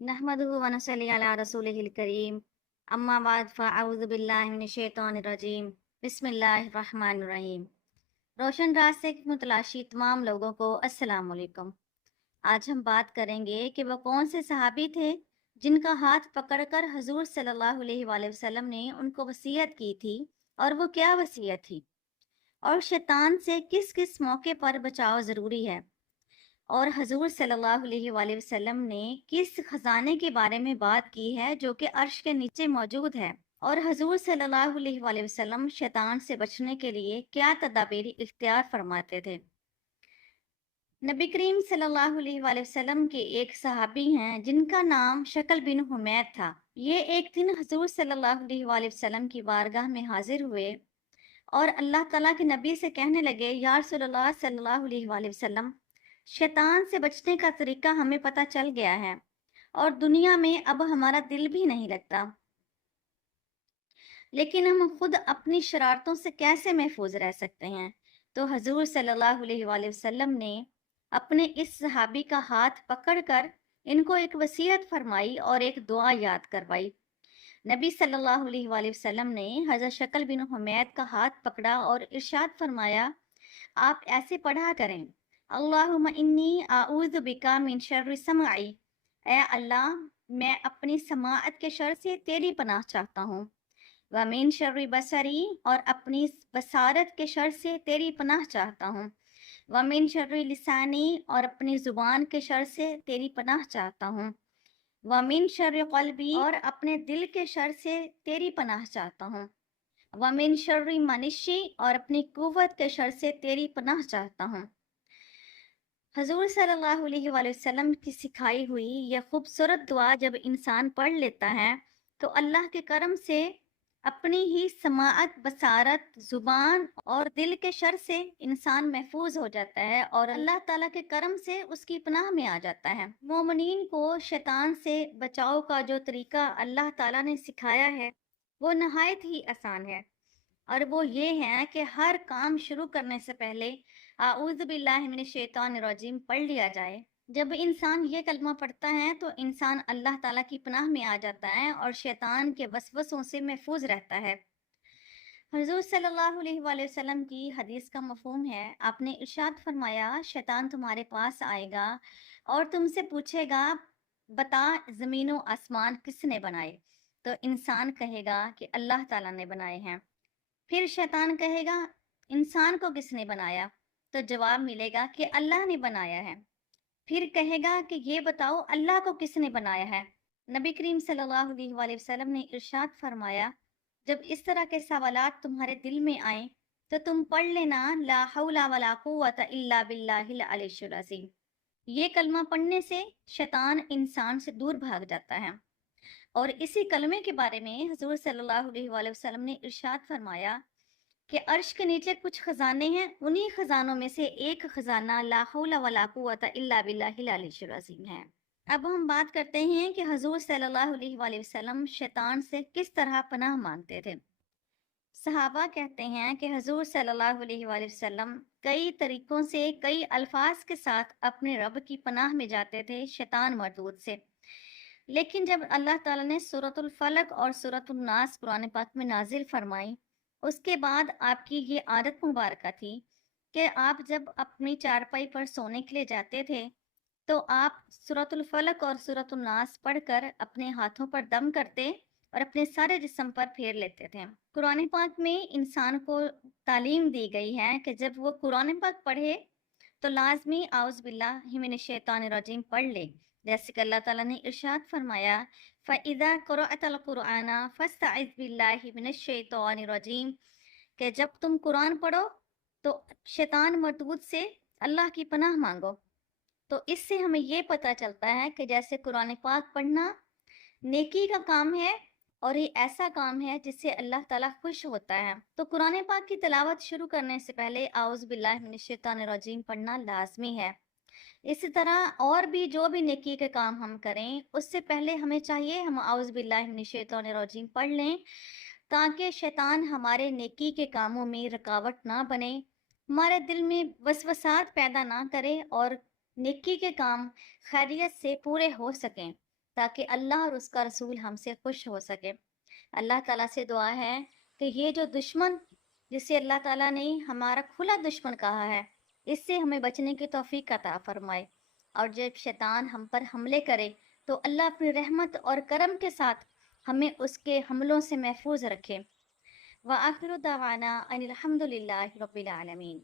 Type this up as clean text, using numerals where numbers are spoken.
नहमदुहु व नसल्ली अला रसूलिहिल करीम अम्मा बाद फ़अऊज़ु बिल्लाहि मिनश शैतानिर रजीम बिस्मिल्लाहिर रहमानिर रहीम। रोशन राज से मुतलाशी तमाम लोगों को अस्सलाम वालेकुम। आज हम बात करेंगे कि वो कौन से सहाबी थे जिनका हाथ पकड़कर हजूर सल्लल्लाहु अलैहि वसल्लम ने उनको वसीयत की थी, और वो क्या वसीयत थी, और शैतान से किस किस मौके पर बचाव ज़रूरी है, और हजूर सल्लल्लाहु अलैहि वसल्लम ने किस खजाने के बारे में बात की है जो कि अर्श के नीचे मौजूद है, और हजूर सल्लल्लाहु अलैहि वसल्लम शैतान से बचने के लिए क्या तदाबीर इख्तियार फरमाते थे। नबी करीम सल्लल्लाहु अलैहि वसल्लम के एक सहाबी हैं जिनका नाम शकल बिन हुमैद था। ये एक दिन हजूर सल्लल्लाहु अलैहि वसल्लम की बारगाह में हाजिर हुए और अल्लाह ताला के नबी से कहने लगे, या रसूलल्लाह सल्लल्लाहु अलैहि वसल्लम, शैतान से बचने का तरीका हमें पता चल गया है और दुनिया में अब हमारा दिल भी नहीं लगता, लेकिन हम खुद अपनी शरारतों से कैसे महफूज रह सकते हैं। तो हजूर सल्लल्लाहु अलैहि वसल्लम ने अपने इस सहाबी का हाथ पकड़कर इनको एक वसीयत फरमाई और एक दुआ याद करवाई। नबी सल्लल्लाहु अलैहि वसल्लम ने हजरत शकल बिन हुमैद का हाथ पकड़ा और इरशाद फरमाया, आप ऐसे पढ़ा करें, अल्लाहुम्मा इन्नी आऊज़ु बिका मिन शर्रि समई, ऐ अल्लाह, मैं अपनी समाअत के शर से तेरी पनाह चाहता हूँ, व मिन शर्रि बसरी, और अपनी बसारत के शर से तेरी पनाह चाहता हूँ, व मिन शर्रि लिसानी, और अपनी जुबान के शर से तेरी पनाह चाहता हूँ, व मिन शर्रि क़ल्बी, और अपने दिल के शर से तेरी पनाह चाहता हूँ, व मिन शर्रि मनिशी, और अपनी कुव्वत के शर से तेरी पनाह चाहता हूँ। हजूर सल्लल्लाहु अलैहि वसल्लम की सिखाई हुई यह खूबसूरत दुआ जब इंसान पढ़ लेता है तो अल्लाह के करम से अपनी ही समाअत, बसारत, जुबान और दिल के शर से इंसान महफूज हो जाता है और अल्लाह ताला के करम से उसकी पनाह में आ जाता है। मोमिनीन को शैतान से बचाव का जो तरीका अल्लाह ताला ने सिखाया है वो नहायत ही आसान है, और वो ये है कि हर काम शुरू करने से पहले आऊज़ बिल्लाहि मिनश शैतानिर रजीम पढ़ लिया जाए। जब इंसान ये कलमा पढ़ता है तो इंसान अल्लाह ताला की पनाह में आ जाता है और शैतान के वसवसों से महफूज रहता है। हुज़ूर सल्लल्लाहु अलैहि वसल्लम की हदीस का मफ़हूम है, आपने इरशाद फरमाया, शैतान तुम्हारे पास आएगा और तुमसे पूछेगा, बता ज़मीन व आसमान किसने बनाए? तो इंसान कहेगा कि अल्लाह ताला ने बनाए हैं। फिर शैतान कहेगा, इंसान को किसने बनाया? तो जवाब मिलेगा कि अल्लाह ने बनाया है। फिर कहेगा कि ये बताओ अल्लाह को किसने बनाया है? नबी करीम सल्लल्लाहु अलैहि वसल्लम ने इरशाद फरमाया, जब इस तरह के सवालात तुम्हारे दिल में आए तो तुम पढ़ लेना, ला हौला वला कुव्वता इल्ला बिल्लाहिल अलिय्यिल अज़ीम। ये कलमा पढ़ने से शैतान इंसान से दूर भाग जाता है। और इसी कलमे के बारे में हजूर सल्लल्लाहु अलैहि वसल्लम ने इरशाद फरमाया कि अर्श के नीचे कुछ खजाने हैं, उन्हीं खजानों में से एक खजाना ला हौला वला कुव्वता इल्ला बिल्लाहिल अलिय्यिल अज़ीम है। अब हम बात करते हैं कि हजूर सल्लल्लाहु अलैहि वसल्लम शैतान से किस तरह पनाह मांगते थे। सहाबा कहते हैं कि हजूर सल्लल्लाहु अलैहि वसल्लम कई तरीकों से, कई अल्फाज के साथ अपने रब की पनाह में जाते थे शैतान मरदूद से। लेकिन जब अल्लाह ताला ने सूरतुल फलक और सूरतुल नास कुरान पाक में नाजिल फरमाई, उसके बाद आपकी ये आदत मुबारक थी कि आप जब अपनी चारपाई पर सोने के लिए जाते थे तो आप सूरतुल फलक और सूरतुल नास पढ़कर अपने हाथों पर दम करते और अपने सारे जिस्म पर फेर लेते थे। कुरान पाक में इंसान को तालीम दी गई है कि जब वो कुरान पाक पढ़े तो लाजमी आउज़ बिल्लाहि मिनश शैतानिर रजीम पढ़ ले। जैसे कि अल्लाह ताला ने इरशाद फरमाया, फ़इज़ा क़रअतल क़ुरआना फ़स्तइज़ बिल्लाहि मिनश शैतानिर रजीम, कि जब तुम कुरान पढ़ो तो शैतान मरदूद से अल्लाह की पनाह मांगो। तो इससे हमें ये पता चलता है कि जैसे कुरान पाक पढ़ना नेकी का काम है और ये ऐसा काम है जिससे अल्लाह ताला खुश होता है। तो कुरान पाक की तिलावत शुरू करने से पहले आउज़ बिल्लाहि मिनश शैतानिर रजीम पढ़ना लाजमी है। इसी तरह और भी जो भी नेकी के काम हम करें उससे पहले हमें चाहिए हम आउज़ बिल्लाहि मिनश शैतानिर रजीम पढ़ लें, ताकि शैतान हमारे नेकी के कामों में रुकावट ना बने, हमारे दिल में वसवसात पैदा ना करे और नेकी के काम खैरियत से पूरे हो सकें। تاکہ اللہ اور اس کا رسول ہم سے خوش ہو سکے۔ اللہ تعالیٰ سے دعا ہے کہ یہ جو دشمن جسے اللہ تعالیٰ نے ہمارا کھلا دشمن کہا ہے، اس سے ہمیں بچنے کی توفیق عطا فرمائے، اور جب شیطان ہم پر حملے کرے تو اللہ اپنی رحمت اور کرم کے ساتھ ہمیں اس کے حملوں سے محفوظ رکھے۔ وآخر دعوانا ان الحمد للہ رب العالمین۔